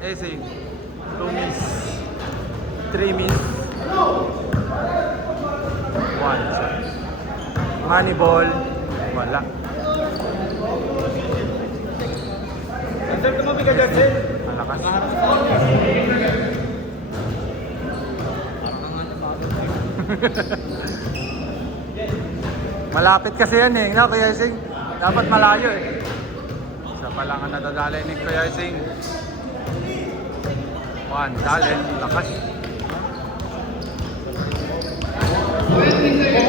Essing. 2 miss. 3 miss. 1. Money ball. Wala. Sir, tumabi ka dyan, sir. Malakas. Malapit kasi yan eh, no, Kuya Sing? Dapat malayo eh. Isa pa lang ang nadadalay ni Kuya Sing. 1, dali, lakas.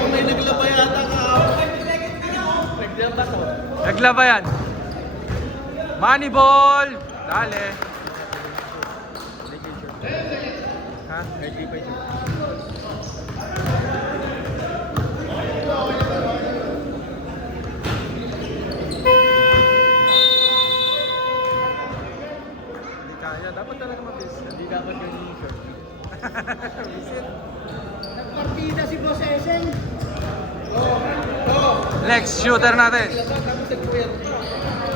May naglaba yata ka. Naglaba to. Naglaba yan. Money ball! Dali. Ha? Hindi kaya. Dapat talaga mabilis. Hindi dapat ganyan yung short. Visit. Nagpartida si Boss Eseng. Next shooter natin.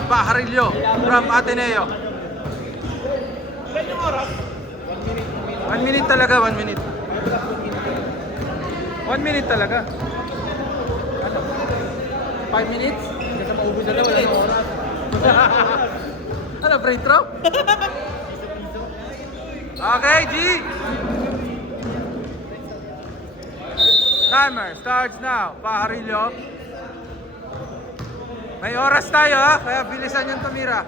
Pajarillo from Ateneo. 1 minute talaga, 1 minute. 1 minute talaga. 5 minutes? Kasi maubos na daw, wala na oras. Ano, free throw? Okay, G! Timer starts now. Pajarillo. May oras tayo ha, kaya bilisan yung tumira.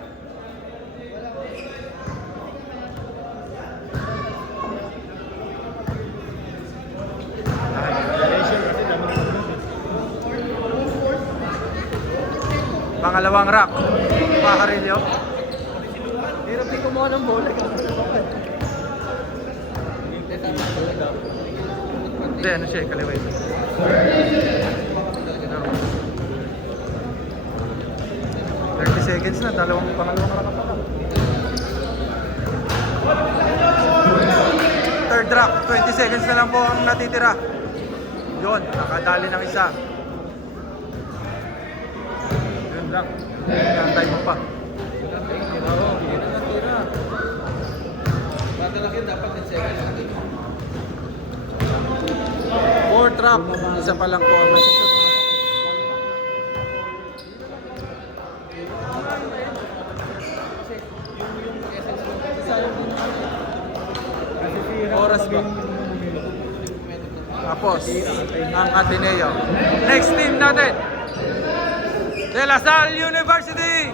Pangalawang rack. Pajarillo. Hirap din kumuha ng bola. Hindi, ano siya, kaliway. 30 seconds na, pangalawang rack pa lang. Third rack, 20 seconds na lang po ang natitira. Yun, nakadali ng isa. Yun lang. Hintay mo pa. Tatalaki dapat 10 seconds natin. Fourth rack, isa pa lang po ang natitira. Oras ba? Tapos, ang Ateneo. Next team natin. De La Salle University.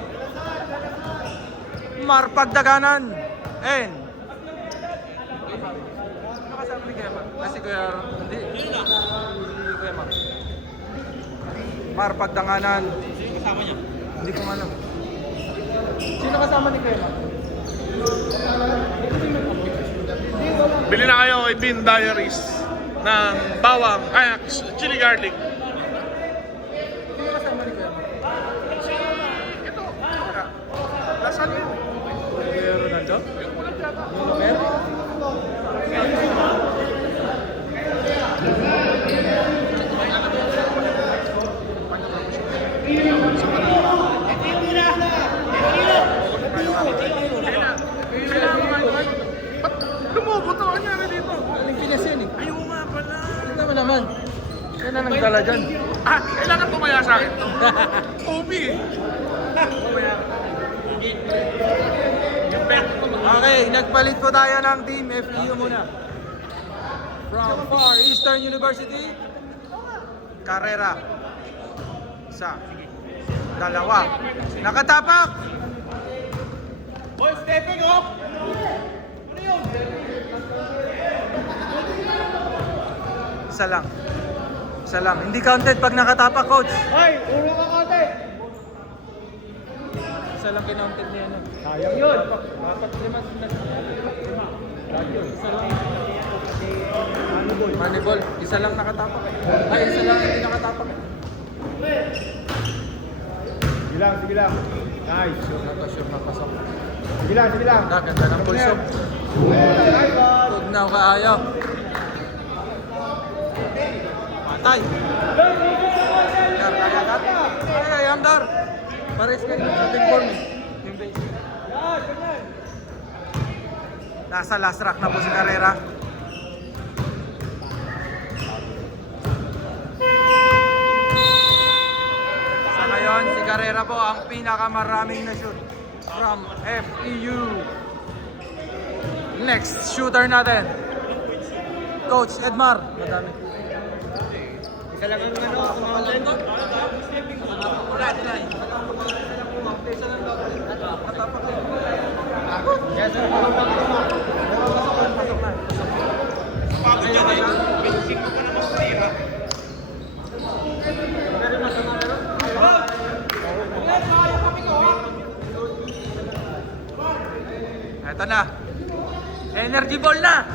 Marpagdaganan. And ano kasama ni Kuya Mar? Kasi Kuya hindi. Hindi Kuya Mar. Marpagdanganan. Sino kasama niya? Hindi ko alam. Sino kasama ni Kuya Mar? Bili na kayo kay Bean Diaries ng bawang, chili garlic. Sino kasama ni Kuya Mar? Ito, lasal yun. Kuya Ronaldo? Yung ulat yata. Mer? Ba't lumubot ako niya na dito? Aling Pinas yan eh. Ayaw nga pala. Tignan mo naman. Yan na nagdala dyan. Kailangan tumaya sa akin to. Ubi eh. Okay, nagpalit po tayo ng team. FEU muna. From Far Eastern University. Carrera. Isa. Dalawa. Nakatapak! Boy, stepping off! Isa lang. Isa lang. Hindi counted pag nakatapak, coach. Hoy, uro ka kote! Isa lang kinounted niya. No? Sayang yun! Dapat lima. Isa lang. Moneyball. Isa lang nakatapak eh. Ay, isa lang hindi nakatapak eh. Sige lang, sige lang. Nice. Sure na pasok. Sige lang, sige lang. Ganda ng pulso. Tugnaw kaayo. Patay. Yar, kaya kat. Ay, Amdar. Pares ka sa big form eh. Yung base. Nasa last rack na po si Carrera. Sa ngayon, si Carrera po ang pinakamaraming na shoot from FEU. Next shooter natin, Coach Edmar. Madami. Isa lang ang ano, mountain. Eto na. Energy ball na.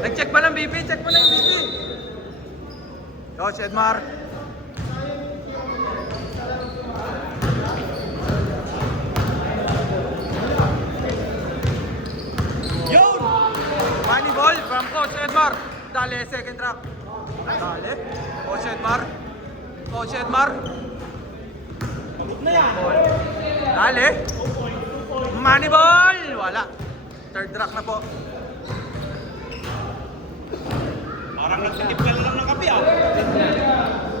Nag-check pa ng BP, check mo na yung BP. Coach Edmar. Yun! Money ball from Coach Edmar. Dali, second track. Dali. Coach Edmar. Coach Edmar. Na yan. Dali. Money ball. Wala. Third track na po. Parang nagtitip ka lang ng kape ah.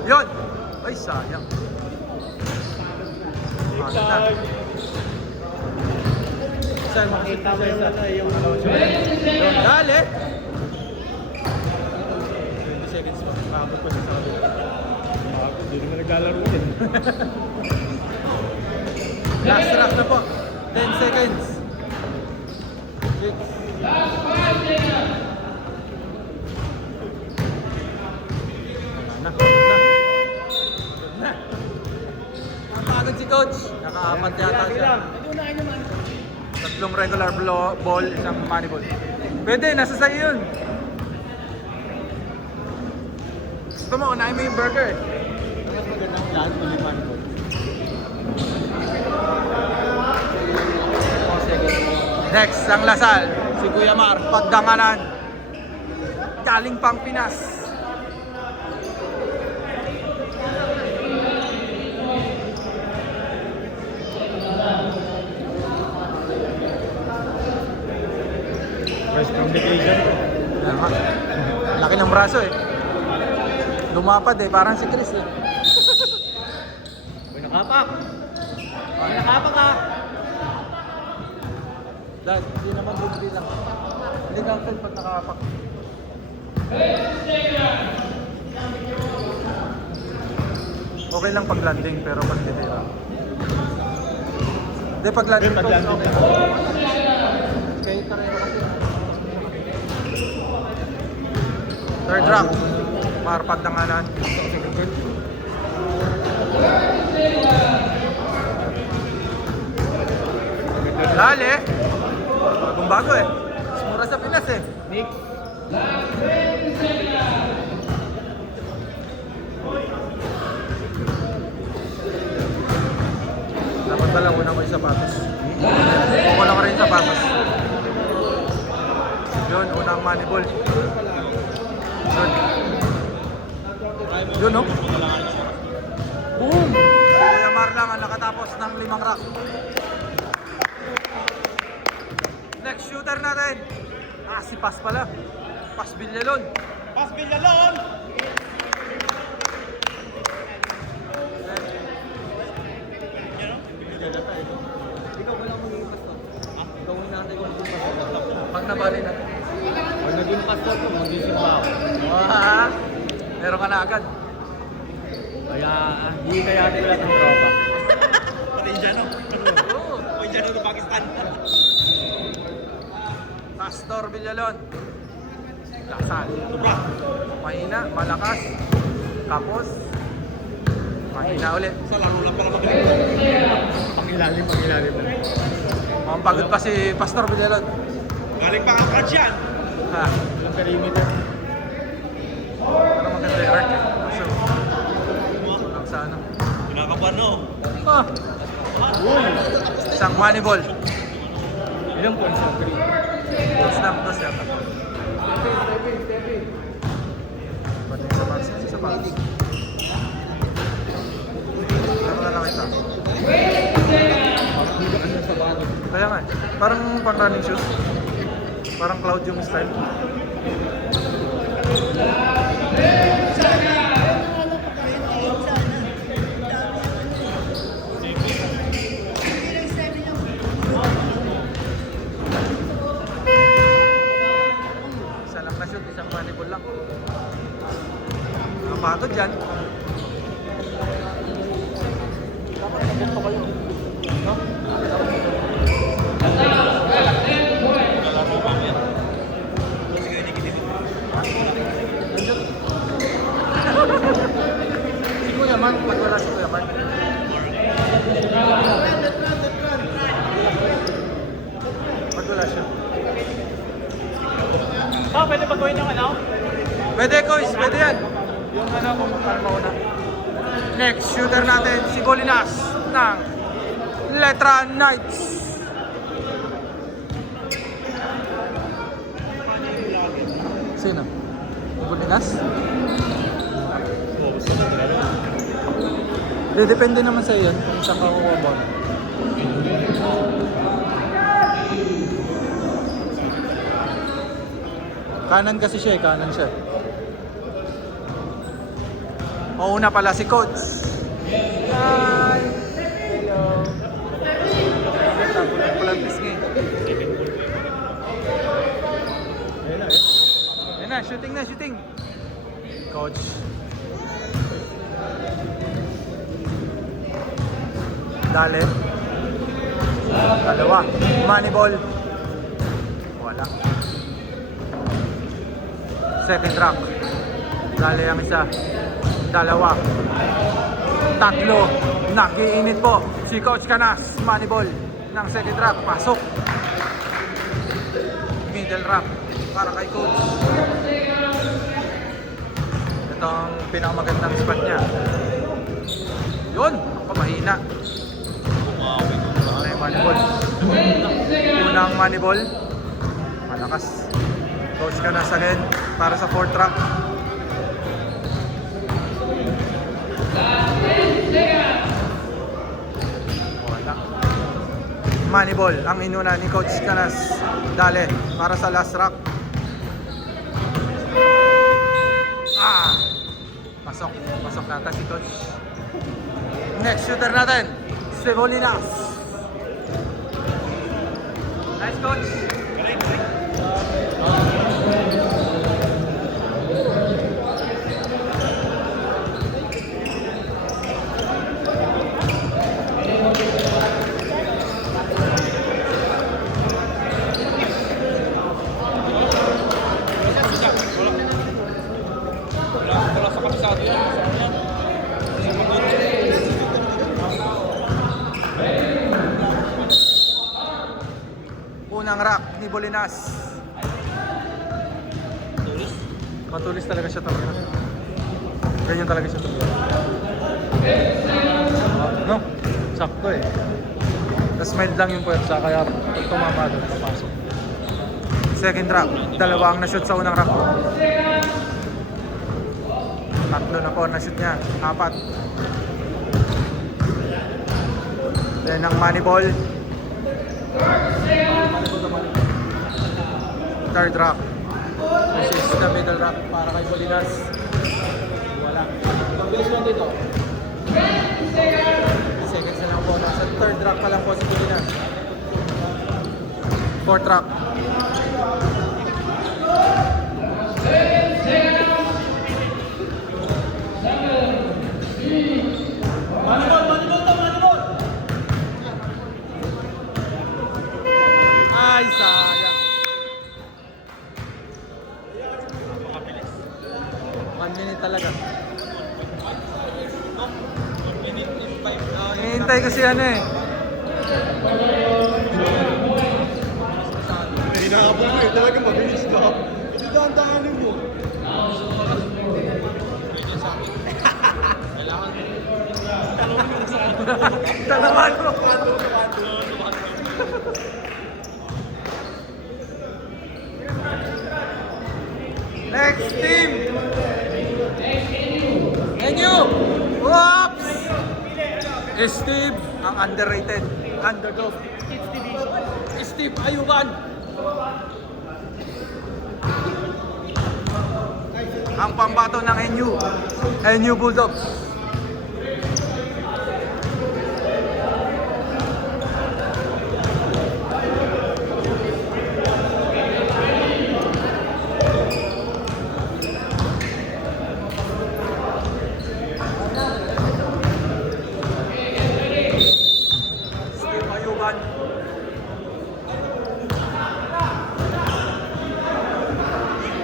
Yun. Ay, sayang. Ano na? Saan makita mo yung Dali. 20 seconds pa. Maabot pa siya sa kabila. Hindi naman naglalaro din. Last track na po. 10 seconds. 6. Napagod si Coach. Nakaapat yata siya. Tatlong regular ball, isang money ball. Pwede, nasa sa'yo yun. Gusto mo, unahin mo yung burger eh. Mas magandang plan, hindi money ball. Next, ang Lasal. Si Kuya Mar, Pagdanganan. Galing pang Pinas. First communication. Laki ng braso eh. Lumapad eh, parang si Chris eh. Uy, nakapak. Uy, nakapak ah. Dad, hindi naman bumili lang. Hindi ka uncle pag nakapak. Okay lang pag landing pero pag titira. Hindi pag landing. Pag landing. Okay. Kaya Carrera kasi. Third rock. Marpag Danganan. Dali. Bagong bago eh. Mas mura sa Pinas eh. Nick. Dapat pala unang ko yung sapatos. Kukulang ko rin yung sapatos. Yun, unang money ball. Yun. Yun no? Boom! Kuya Mar lang ang nakatapos ng 5 rack. Next shooter natin. Si Pas pala. Pas Villalon. Pas Villalon! Ikaw wala mong maging pastor. Ikaw ang inaantay ko maging pastor. Pag nabali natin. Pag naging pastor ko, mag-isimba ako. Wow! Meron ka na agad. Kaya, hindi kaya natin wala ng tropa. Pati Indiano. Oo. O Indiano ng Pakistan. Pastor Villalon. Lasal. Mahina, malakas. Tapos, mahina ulit. Sa laro lang pala magaling. Pangilalim. Mukhang pagod pa si Pastor Villalon. Galing pa ang crunch yan. Ha, Walang perimeter. pero maganda yung art eh. So, lang sa ano. Kinakabahan no. Ah! Isang money ball. Ilang points ang green? Snap to siya. Pati sa box, sa box. Ano na lang ito? Kaya nga, parang pang running shoes. Parang cloud yung style. Isa lang na shoot, isang manipul lang. Napagod dyan. Dapat ganito kayo. No? Si Kuya Man, pag wala si Kuya Man. Pag wala siya. Oh, pwede ba gawin yung ano? Pwede, Kois, pwede yan. Yung ano, kung ano mauna. Next shooter natin, si Golinas ng Letra Knights. Sino? Golinas? Depende naman sa iyo kung saan ka kukuha mo. Kanan kasi siya eh, kanan siya. Mauna pala si Coach. Hi! Hello! Pulang pisngi. Ayun na, shooting na, shooting. Coach. Dale. Dalawa. Money ball. Wala. Second rock. Dale ang isa. Dalawa. Tatlo. Nag-iinit po si Coach Canas. Money ball ng second rock. Pasok. Middle rock para kay Coach. Ito ang pinakamagandang spot niya. Yun. Pamahina. Money ball. Unang money ball. Malakas. Coach Canas again para sa fourth rock. Wala. Money ball ang inuna ni Coach Canas. Dale para sa last rock. Pasok. Pasok nata si Coach. Next shooter natin, si Golinas. Nice, Coach. Unang rack ni Bolinas. Matulis talaga siya talaga. Ganyan talaga siya talaga. No? Sakto eh. Tapos mild lang yung puwersa kaya pag tumama doon, napasok. Second rack. Dalawa ang na-shoot sa unang rack. Tatlo na po na-shoot niya. 4. Then ang money ball. Third rock. This is the middle rock para kay Bolinas. Wala. Pag-bilis lang dito. Seconds na lang po. Nasa third rock pa lang po si Bolinas. Fourth rock. Ay, sayang. 1 minute talaga. Hinihintay ko si ano eh. Hinahabol ko eh. Talagang mabilis ka. Ito dahan-dahanin mo. Talaman mo. Next team. Enyo. Whoops. Steve, ang underrated underdog. Steve Ayuban. Ang pambato ng NU Bulldogs. Steve Ayuban.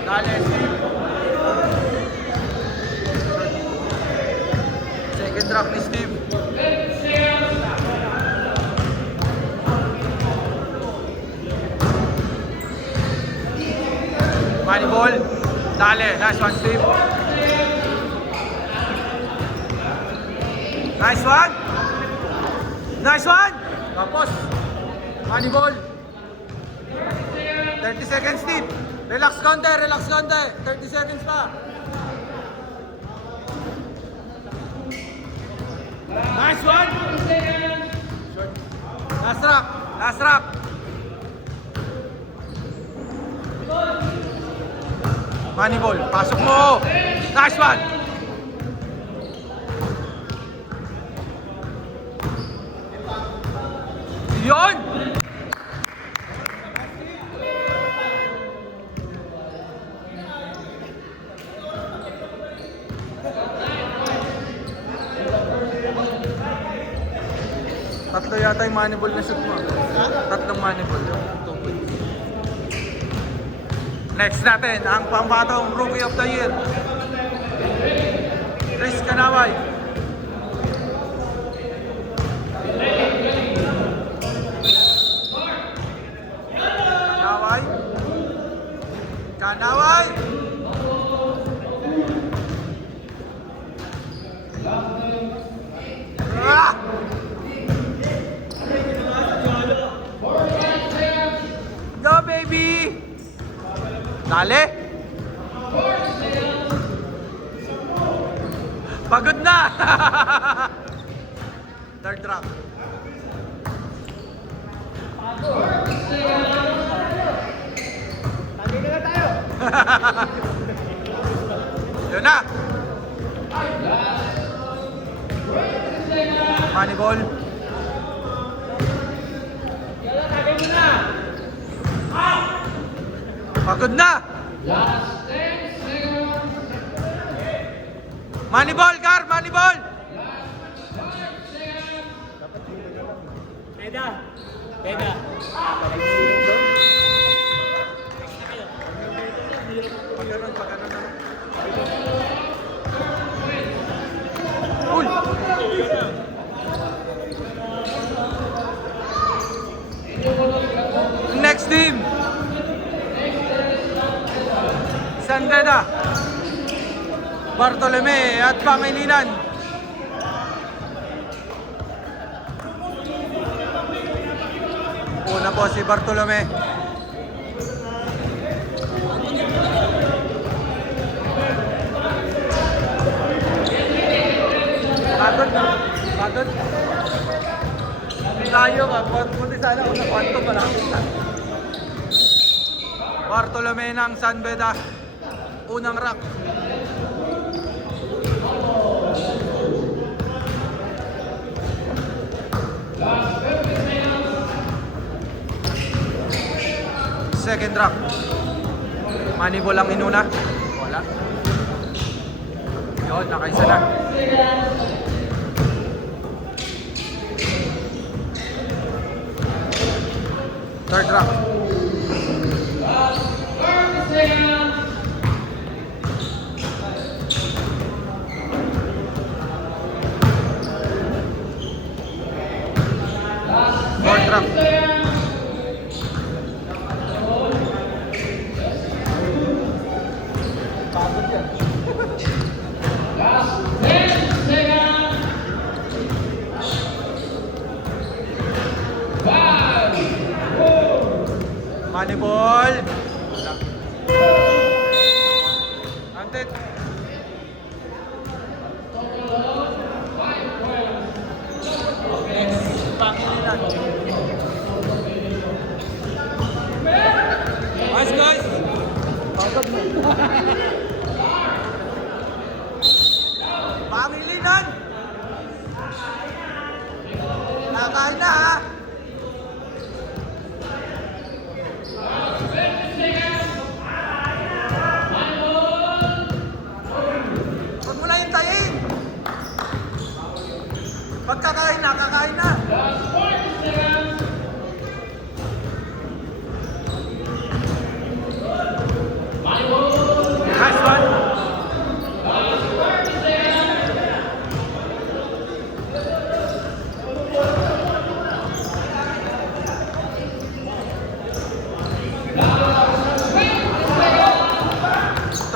Dale, Steve. Second drop ni Steve. Money ball. Dale, nice one, Steve. Nice one. Nice one. Tapos, money ball. 30 seconds, Steve. Relax konti, 30 seconds pa. Nice one. Last rock. Money ball, pasok mo. Nice one. Yun. Tatlo yata yung money ball na shoot mo. Tatlong money ball. Next natin, ang pambatong Rookie of the Year. Chris Kanaway. Kanaway. Ah! Go, baby! Dale! Pagod na! Third drop. Yun na! Money ball. Pagod na! Money ball, Gar! Money ball! Peda. Pagkaroon na. Uy! Next team! San Beda, Bartolome at Pangilinan. Una po si Bartolome. Pagod na. Pagod. Layo ka. Buti sana kung nakwanto pa lang. Bartolome ng San Beda. Unang rack. Second rack. Manibol ang inuna. Wala. Yun, nakaisa na. Third rack. Fourth rack. Pagod yan. Money ball. Antet. Pangilinan. Pangilinan! Nakain na ha! Huwag mo na hintayin! Pagkakain na, kakain na! Nice one!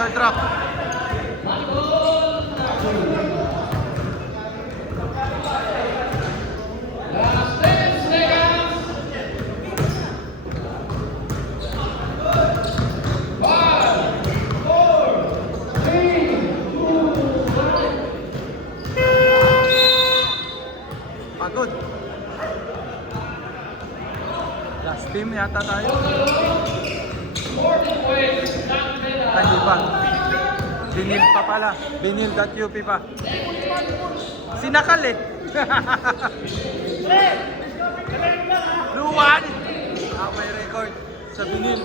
Third drop. Pagod. Last team yata tayo. Ay, di pa. Binil pa pala. Binil.up pa. Sinakal eh. Luwan! May record sa Binil.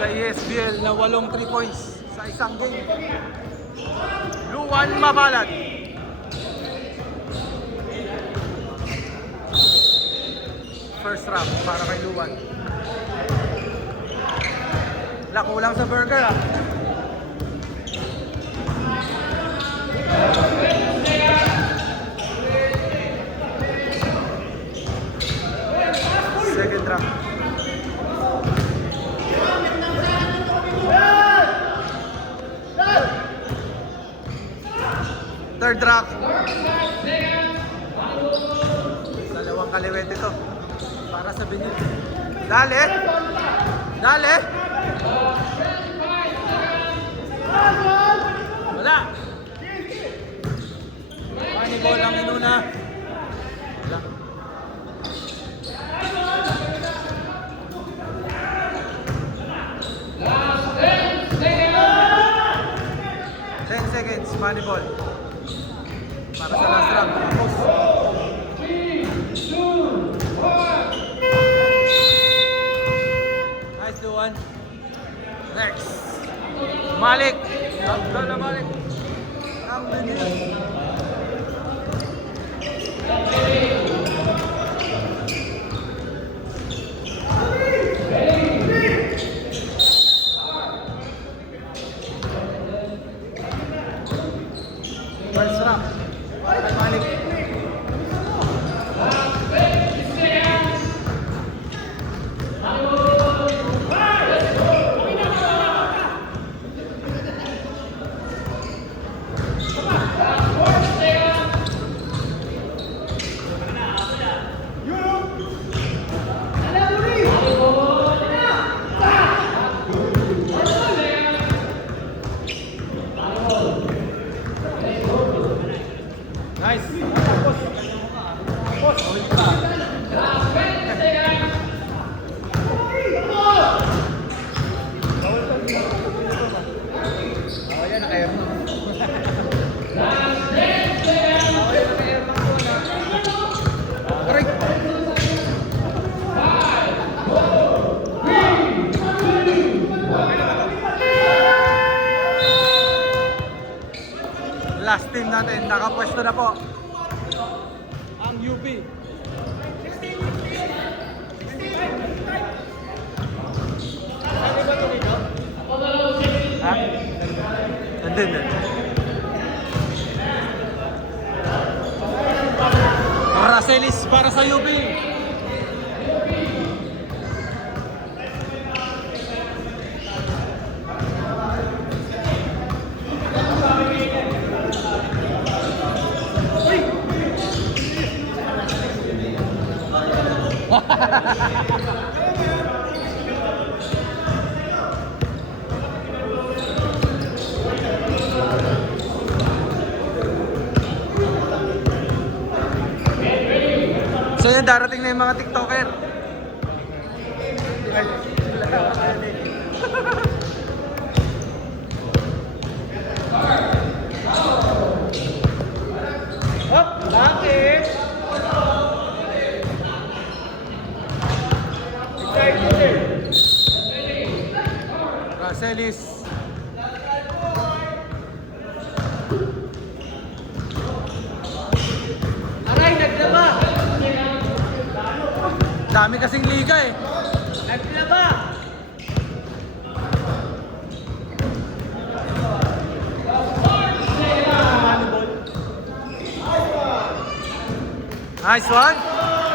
Sa ESBL na 8 3 points sa isang game. Luwan Mabalad. First round para kay Luwan. Kulang sa burger ah. Second round. Third round. Dalawang kaliwete to. Para sa Binil. Dale! Dale! Wala! Moneyball ang inuna. Wala. Seconds, Moneyball. Para sa last round. Tapos. Nice one. Next. Malik. Abdullah Malik. Ang Binil. First round. Kay Malik. Nice. Last team natin, nakapwesto na po ang UP. Ha? Nandun din. Aracelis para sa UP. So yun, darating na yung mga TikToker. Hop! Bakit? Racelis. Aray, naglaba! Dami kasing liga eh. Naglaba! Nice one.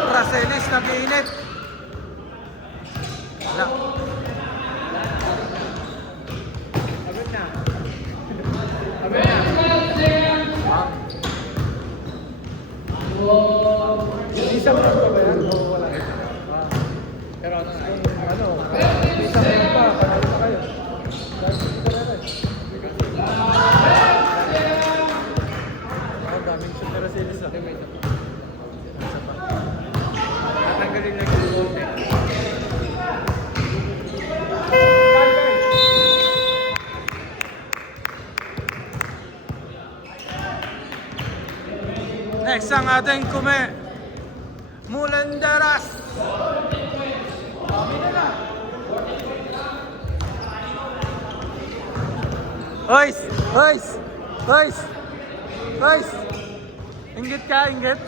Racelis nag-iinit. Wala. Agad na. Agad na. Isang round pa ba yan? O wala? Pero ano na? Ano? Isang round pa. Panalo na kayo. Ang daming shoot na Racelis ah. Tatanggalin lang yung bote. Next ang ating kume. Mulandaras. Oys! Oys! Oys! Oys! Inggit ka, inggit.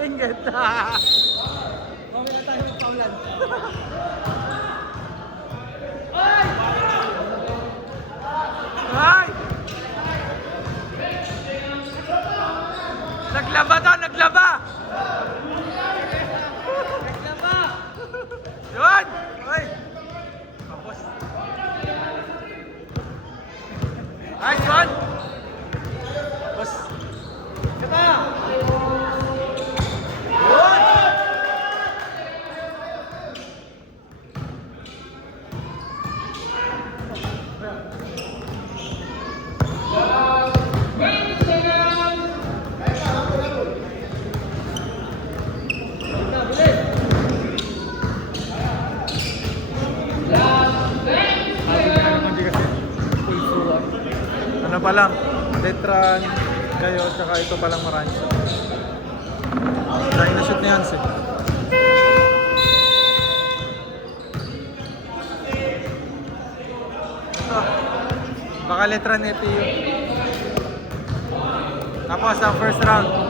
Inggit. Kami na tayo magpaulan. Ay! Naglaba to, naglaba! Naglaba! Yun! Oy! Tapos. Nice one! Tapos. Diba? Yun! Ano pa lang, Detran, kayo, tsaka ito pa lang marami. Dahil na-shoot ni Hans eh. Ito, baka Letran ito yun. Tapos ang first round.